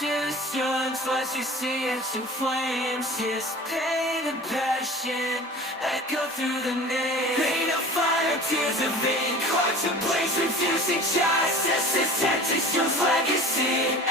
just yearns. What you see, it's in flames. His pain and passion echo through the name. Pain of fire, tears of ink, hearts ablaze, refusing justice. His temptation's legacy.